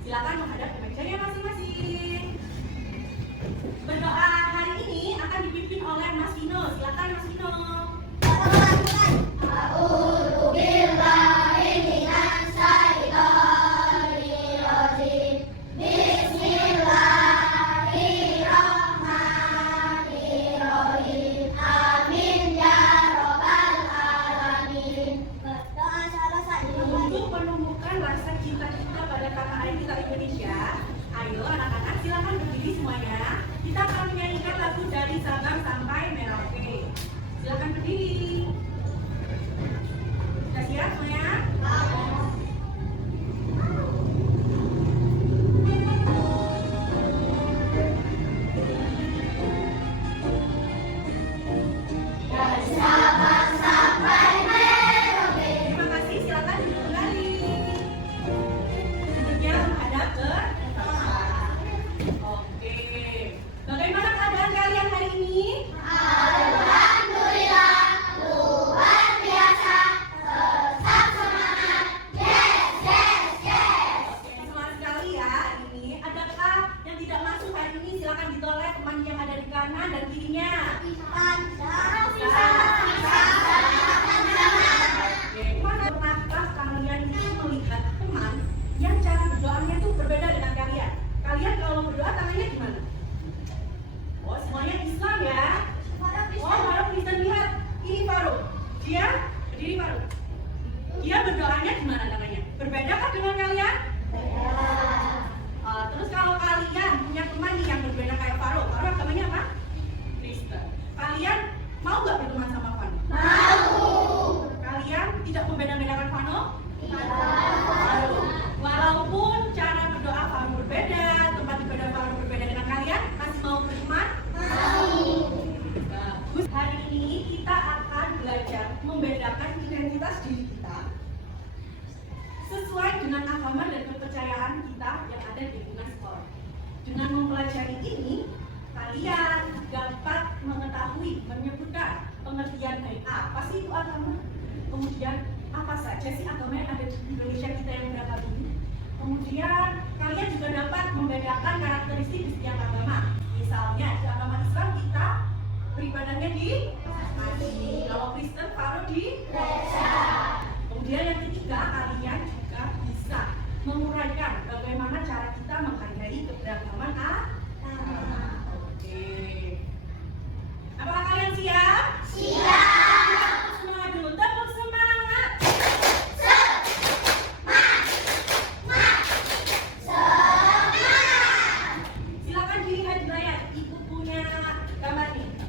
Silakan menghadap ke mejanya masing-masing. Berdoa hari ini akan dipimpin oleh Mas Vino. Silakan Mas Vino. Untuk menumbuhkan rasa cinta kita pada tanah air kita Indonesia, ayo anak-anak silakan berdiri semuanya. Kita akan menyanyikan lagu dari Sabang sampai Merauke. Silakan berdiri. Sudah siap semuanya? Terima kasih, silakan duduk kembali. Duduknya menghadap ke Oke. Bagaimana keadaan kalian hari ini? Oke, semangat sekali ya ini. Adakah yang tidak masuk hari ini? Silakan ditolak teman yang ada di kanan dan kirinya. Oke, mana pernahkah kalian itu melihat teman yang cara berdoanya itu berbeda dengan kalian? Kalian kalau berdoa tangannya gimana? Oh, semuanya Islam ya? Oh, Faruk bisa lihat. Ini Faruk. Dia berdiri Faruk. Dia berdoanya gimana tangannya? Berbedakah dengan kalian? Terus kalau kalian punya teman nih yang berbeda kayak Faruk, Faruk agamanya apa? Kristen. Kalian mau nggak berteman sama Fano? Kalian tidak membeda-bedakan Fano? Walaupun cara berdoa Fano berbeda, tempat ibadah Fano berbeda dengan kalian, masih mau berteman? Bagus. Hari ini kita akan belajar membedakan identitas diri kita sesuai dengan agama dan kepercayaan kita yang ada di lingkungan sekolah. Dengan mempelajari ini, kalian dapat mengetahui, menyebutkan pengertian dari apa sih itu agama, kemudian apa saja sih agama yang ada di Indonesia kita yang beragam ini. Kemudian kalian juga dapat membedakan karakteristik di setiap agama. Misalnya di agama Islam kita beribadahnya di masjid, kalau Kristen taruh di gereja. Kemudian yang ketiga, kalian juga bisa menguraikan bagaimana cara kita menghargai keberagaman agama. Oke. Apakah kalian siap? Semua dulu tepuk semangat. Silakan dilihat di layar. Ibu punya gambar ini.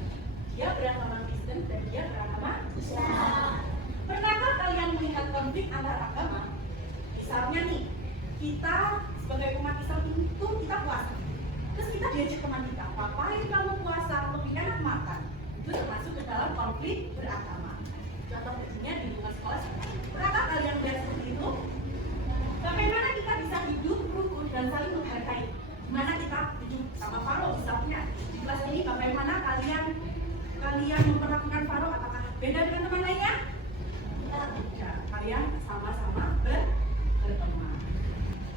Dia beragama Kristen dan dia beragama Islam. Pernahkah kalian melihat konflik antar agama? Misalnya nih, kita sebagai umat Islam itu kita puasa. Terus kita diajak teman kita, ngapain kamu puasa? Lebih enak makan. Itu termasuk ke dalam konflik beragama. Contoh kecilnya di lingkungan sekolah. Pernahkah kalian melihat seperti itu? Bagaimana kita bisa hidup rukun dan saling menghargai? Gimana kita hidup sama Faro misalnya? Di kelas ini bagaimana kalian memperlakukan Faro? Apakah beda dengan teman lainnya? Ya, kalian sama-sama berteman.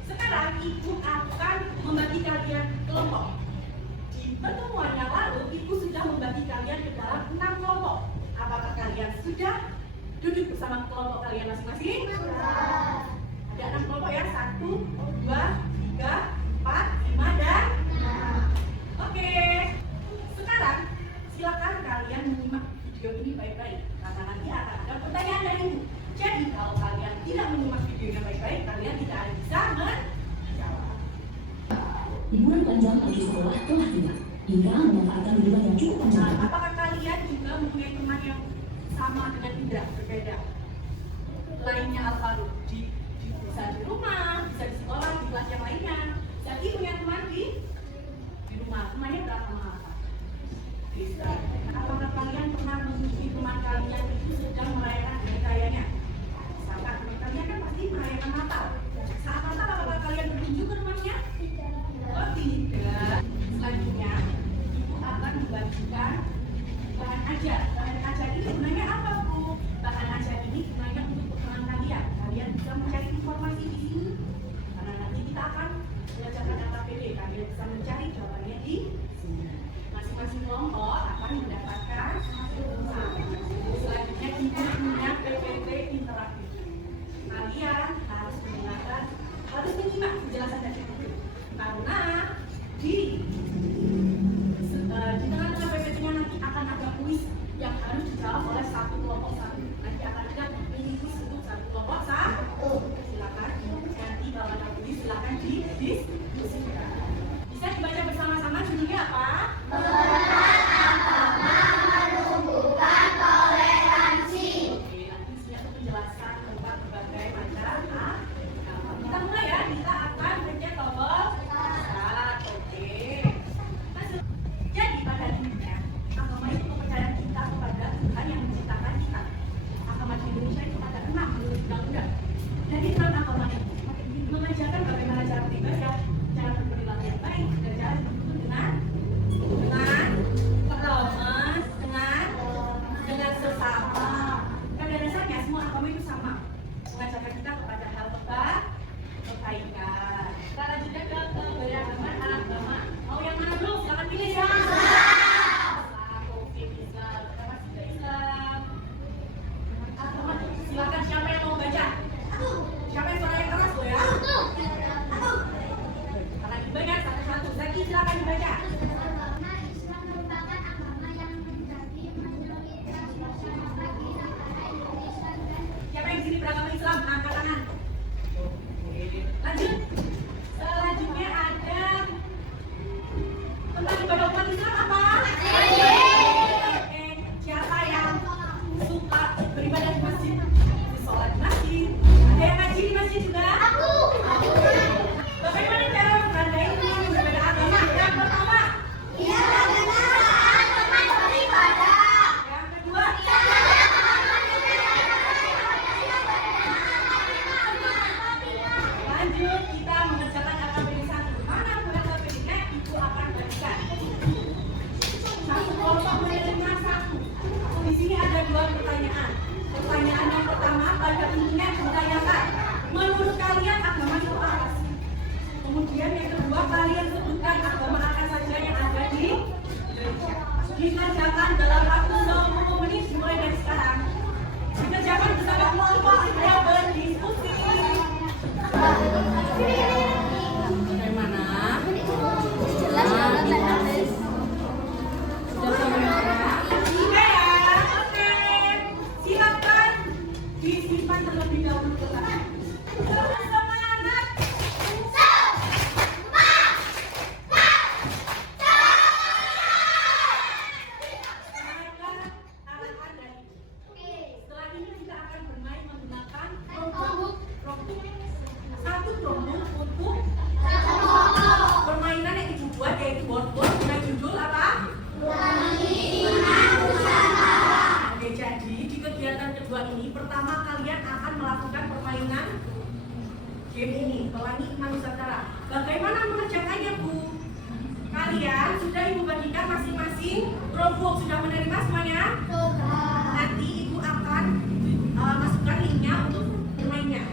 Sekarang ibu akan membagi kalian kelompok. Di pertemuan yang lalu, ibu sudah membagi kalian ke dalam 6 kelompok. Apakah kalian sudah duduk bersama kelompok kalian masing-masing? Ada 6 kelompok ya, 1, 2, 3, 4, 5, dan 6. Oke. Sekarang silakan kalian menyimak video ini baik-baik, karena nanti akan ada pertanyaan dari ibu. Jadi kalau kalian tidak menyimak videonya baik-baik, kalian tidak akan bisa menjawab. Liburan panjang bagi sekolah telah tiba. Indra memanfaatkan liburan yang cukup panjang. Apakah kalian juga mempunyai teman yang sama dengan Indra, berbeda? Lainnya Alvaro, bisa di rumah, bisa di sekolah, di kelas yang lainnya. Jadi punya teman di rumah. Temannya beragama apa? Kristen. Apakah kalian pernah mengunjungi teman kalian itu sedang merayakan hari rayanya? Misalkan teman kalian kan pasti merayakan Natal. Saat Natal apakah kalian berkunjung ke rumahnya? Oh tidak. Selanjutnya, ibu akan membagikan bahan ajar. Bahan ajar ini gunanya apa, Bu? Bahan ajar ini gunanya untuk keperluan kalian. Kalian bisa mencari informasi di sini. Karena nanti kita akan Masing-masing kelompok akan mendapatkan selanjutnya kita punya PPT interaktif. Kalian harus mendengarkan, harus menyimak penjelasan dari itu. Karena di tengah-tengah PPT-nya nanti akan ada kuis yang harus dijawab oleh satu kelompok satu. Nanti akan ada ini kuis untuk satu kelompok satu. Silakan nanti kalau ada kuis silakan didiskusikan. Bisa dibaca bersama-sama judulnya apa? Menumbuhkan toleransi. Oke, nanti isinya itu penjelasan tentang berbagai macam agama. Kita mulai ya, kita akan pencet tombol start. Oke. Masuk. Jadi pada intinya, agama itu kepercayaan kita kepada Tuhan yang menciptakan kita. Agama di Indonesia itu ada 6 menurut undang-undang. Jadi 6 agama itu mengajarkan bagaimana cara beribadah, cara berperilaku yang baik, dan cara hidup dengan kelompok, dengan sesama. Pada dasarnya semua agama itu sama, mengajarkan kita kepada hal kebaikan. Kita lanjutkan ke keberagaman agama. Mau yang mana dulu? Silakan pilih ya. Oke, Islam. Kenapa tidak Islam? Agama. Silakan siapa yang mau baca? Siapa yang suara yang keras loh ya? Karena dibaca satu-satu. Zaki silakan dibaca. Agama Islam merupakan agama yang menjadi mayoritas masyarakat di negara Indonesia dan Siapa yang di sini beragama Islam? Angkat tangan. Lanjut. Selanjutnya ada tentang ibadah umat Islam apa? Oke. Siapa yang suka beribadah di masjid? Sholat di masjid. Ada yang ngaji di masjid juga? Bagaimana cara menandai beribadah agama? Yang pertama. Yang kedua. Lanjut, kita mengerjakan AKBD 1. Mana buat AKBD-nya? Ibu akan bagikan. Satu kelompok menerima satu. Di sini ada 2 pertanyaan. Pertanyaan yang pertama pada intinya ditanyakan, menurut kalian agama itu apa sih? Kemudian yang kedua, kalian sebutkan agama apa saja yang ada di Indonesia. Dikerjakan dalam waktu 60 menit dimulai dari sekarang. Dikerjakan bersama kelompok yang berdiskusi. Bagaimana? jelas banget Lenalis. Tiga ya, oke. Silakan disimpan terlebih dahulu kertasnya. Semangat. Semangat arahan dari ibu. Setelah ini kita akan bermain menggunakan prompuk. Satu prompuk untuk permainan yang ibu buat, yaitu board dengan judul apa? Oke, jadi di kegiatan kedua ini pertama kalian akan melakukan permainan game ini, Pelangi Iman Nusantara. Bagaimana mengerjakannya, Bu? Kalian sudah ibu bagikan masing-masing prompuk, sudah menerima semuanya? Nanti ibu akan masukkan linknya untuk bermainnya.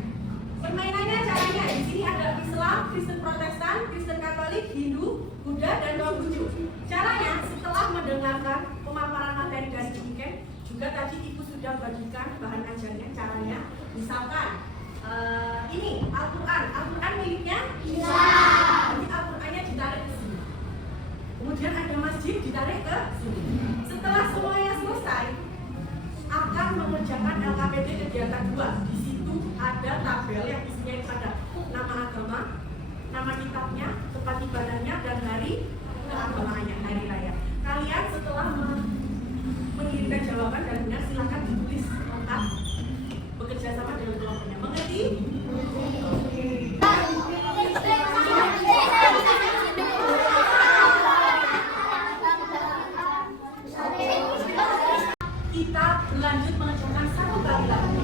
Permainannya caranya di sini ada Islam, Kristen Protestan, Kristen Katolik, Hindu, Buddha, dan Konghucu. Caranya setelah mendengarkan pemaparan materi dari weekend, juga tadi ibu sudah bagikan bahan ajarnya. Caranya, misalkan ini Al-Quran miliknya Jadi Al-Qurannya ditarik ke sini. Kemudian ada masjid ditarik ke sini. Setelah semuanya selesai, akan mengerjakan LKPD kegiatan 2. Di situ ada tabel yang isinya ada nama agama, nama kitabnya, tempat ibadahnya, dan hari keagamaannya, hari raya. Kalian setelah mengirimkan jawaban dan benar, silakan ditulis lengkap bekerja sama dengan kelompoknya. Mengerti? Kita berlanjut mengerjakan satu kali lagi.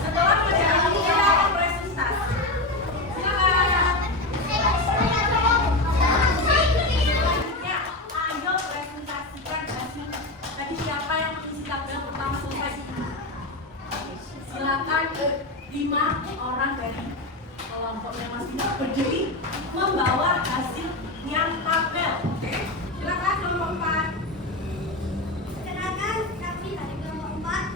Setelah mengerjakan ini, kita akan presentasi. Silakan. Selanjutnya, ayo presentasikan hasil. Tadi siapa yang mengisi tabel pertama selesai? Silakan 5 orang dari kelompoknya Mas Bimo berdiri membawa hasil yang tabel. Oke, silakan kelompok 4. Perkenalkan, kami dari kelompok 4.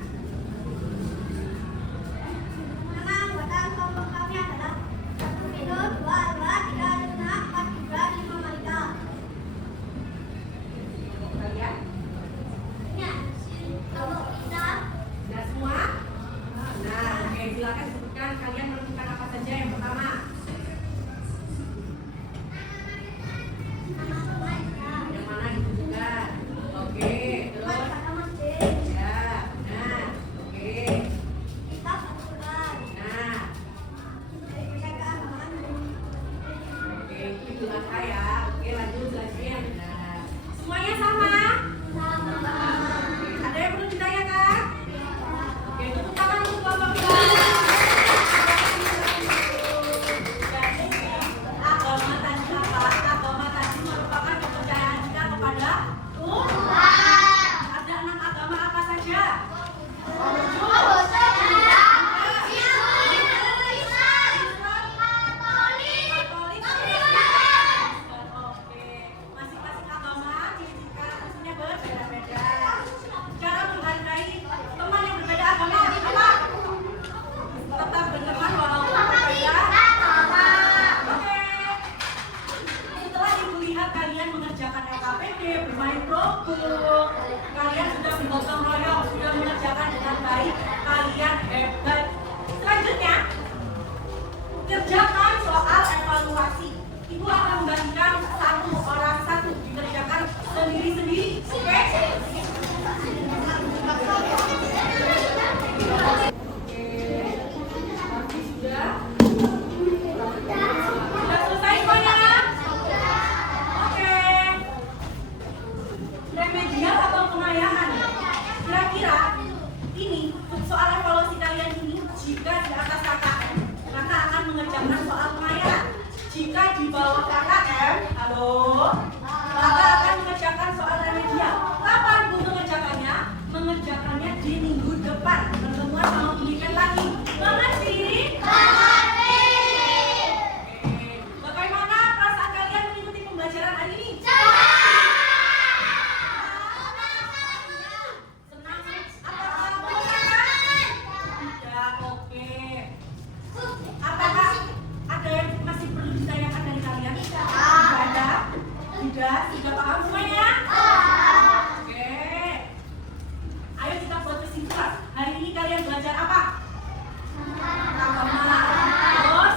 Nama anggota kelompok kami adalah 1 Vino, 2 Alba, 3 Luna, 4 Gibran, 5 Malika. Kelompok kalian Ini kelompok kita. sudah semua? Nah, oke, silakan sebutkan kalian menentukan apa saja yang pertama. Nama Maika. Yang mana ditunjukkan? Oke, terus Kata masjid. ya, benar. Oke, Kitab Al-Quran. nah, Dari percakapan Muhammad. oke, itu Idul Adha ya. Oke, lanjut selanjutnya yang benar. Semuanya sama? Sama. Oke, ada yang perlu ditanyakan? Oke, tepuk tangan untuk kelompok kita. Jadi, agama tadi apa? Agama tadi merupakan kepercayaan kita kepada Tuhan. Ada 6 agama apa saja? Katolik. Oke, masing-masing agama ciri-cirinya berbeda-beda. Cara menghargai teman yang berbeda agama apa? Tetap berteman walaupun berbeda agama. Oke. Setelah ibu lihat kalian mengerjakan LKPD, bermain robot, kalian sudah bergotong royong, sudah mengerjakan dengan baik, kalian hebat. Selanjutnya, kerjakan soal evaluasi. Ibu akan membagikan satu orang satu, dikerjakan sendiri-sendiri. Oke? Oke, sudah? Sudah selesai semuanya? Oke. Remedial atau pengayahan? Kira-kira ini soal evaluasi kalian ini jika di atas KKM, maka akan mengerjakan soal pengayahan. Jika di bawah KKM, halo, maka akan mengerjakan soal remedial. Kapan Bu mengerjakannya? Mengerjakannya di minggu depan. Pertemuan sama pendidikan lagi. Mengerti? Oke. Bagaimana perasaan kalian mengikuti pembelajaran hari ini? Senang. Apakah bosan? Tidak. Oke. Apakah ada yang masih perlu ditanyakan dari kalian? Tidak ada? Tidak? Sudah paham semuanya? Oke. Ayo kita buat kesimpulan. Hari ini kalian belajar apa? Agama. Terus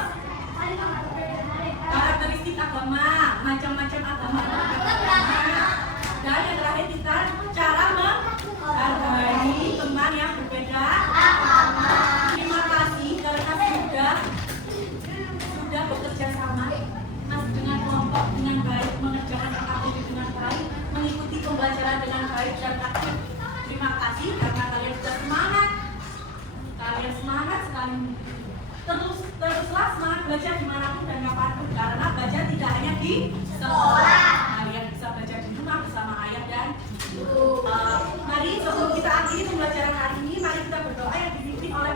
karakteristik agama, macam-macam agama. Dan yang terakhir kita cara menghargai teman yang berbeda agama. Terima kasih karena sudah bekerja sama dengan kelompok dengan baik, mengerjakan aktivitas dengan baik, mengikuti pembelajaran dengan baik dan aktif. Terima kasih karena kalian sudah semangat. Kalian semangat sekali. Teruslah semangat belajar dimanapun dan kapanpun, karena belajar tidak hanya di sekolah. Kalian bisa belajar di rumah bersama ayah dan ibu. Mari sebelum kita akhiri pembelajaran hari ini, mari kita berdoa yang dipimpin oleh